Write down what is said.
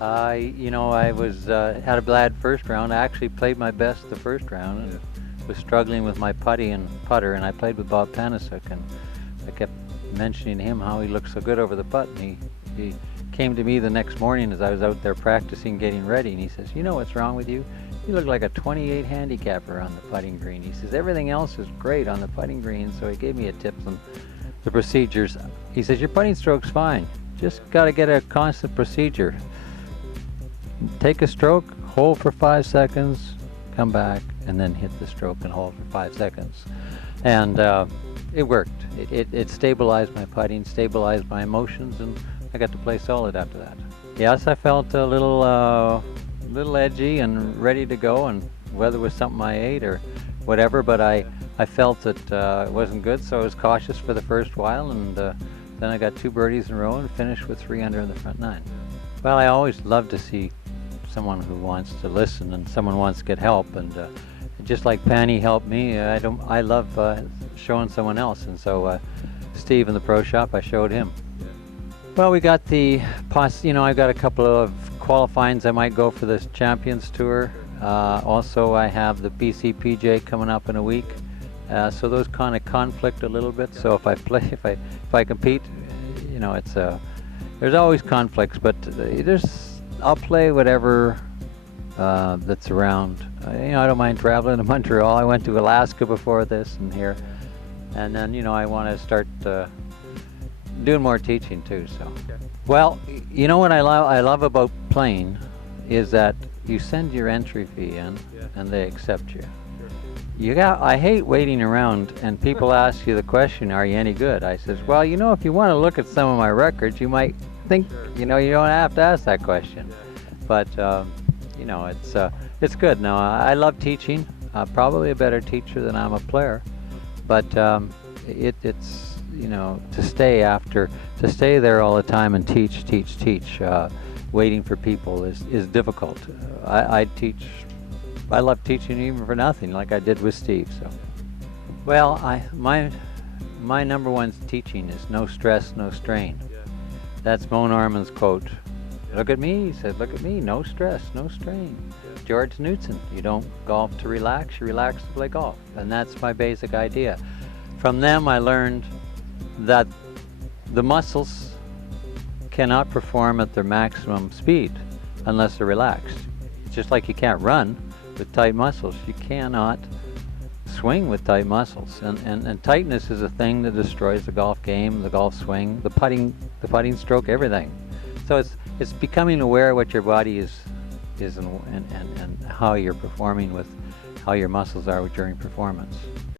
I was had a bad first round. I actually played my best the first round and was struggling with my putty and putter, and I played with Bob Panasuk, and I kept mentioning to him how he looked so good over the putt, and he came to me the next morning as I was out there practicing, getting ready, and he says, "You know what's wrong with you? You look like a 28 handicapper on the putting green." He says, "Everything else is great on the putting green." So he gave me a tip on the procedures. He says, "Your putting stroke's fine. Just got to get a constant procedure. Take a stroke, hold for 5 seconds, come back, and then hit the stroke and hold for 5 seconds." And it worked. It stabilized my putting, stabilized my emotions, and I got to play solid after that. Yes, I felt a little edgy and ready to go, and whether it was something I ate or whatever, but I felt that it wasn't good, so I was cautious for the first while, and then I got 2 birdies in a row and finished with 3 under in the front 9. Well, I always love to see someone who wants to listen and someone wants to get help, and just like Panny helped me, I love showing someone else, and so Steve in the pro shop, I showed him. Well, we got I got a couple of qualifyings. I might go for this Champions Tour. Also, I have the BCPJ coming up in a week, so those kind of conflict a little bit. So if I compete, it's there's always conflicts, but I'll play whatever that's around. I don't mind traveling to Montreal. I went to Alaska before this and here, and then I want to start doing more teaching too. So, well, what I love about playing is that you send your entry fee in, and they accept you. I hate waiting around and people ask you the question, "Are you any good?" I says, "Well, if you want to look at some of my records, you might think, you don't have to ask that question." But it's good. Now, I love teaching. Probably a better teacher than I'm a player, but it's to stay there all the time and teach, waiting for people is difficult. I love teaching even for nothing, like I did with Steve. So, well, my number one teaching is no stress, no strain. That's Mo Norman's quote. Look at me, he said, look at me, no stress, no strain. George Knudson, you don't golf to relax, you relax to play golf. And that's my basic idea. From them I learned that the muscles cannot perform at their maximum speed unless they're relaxed. It's just like you can't run with tight muscles. You cannot swing with tight muscles. And tightness is a thing that destroys the golf game, the golf swing, the putting stroke, everything. So it's becoming aware of what your body is and how you're performing with how your muscles are during performance.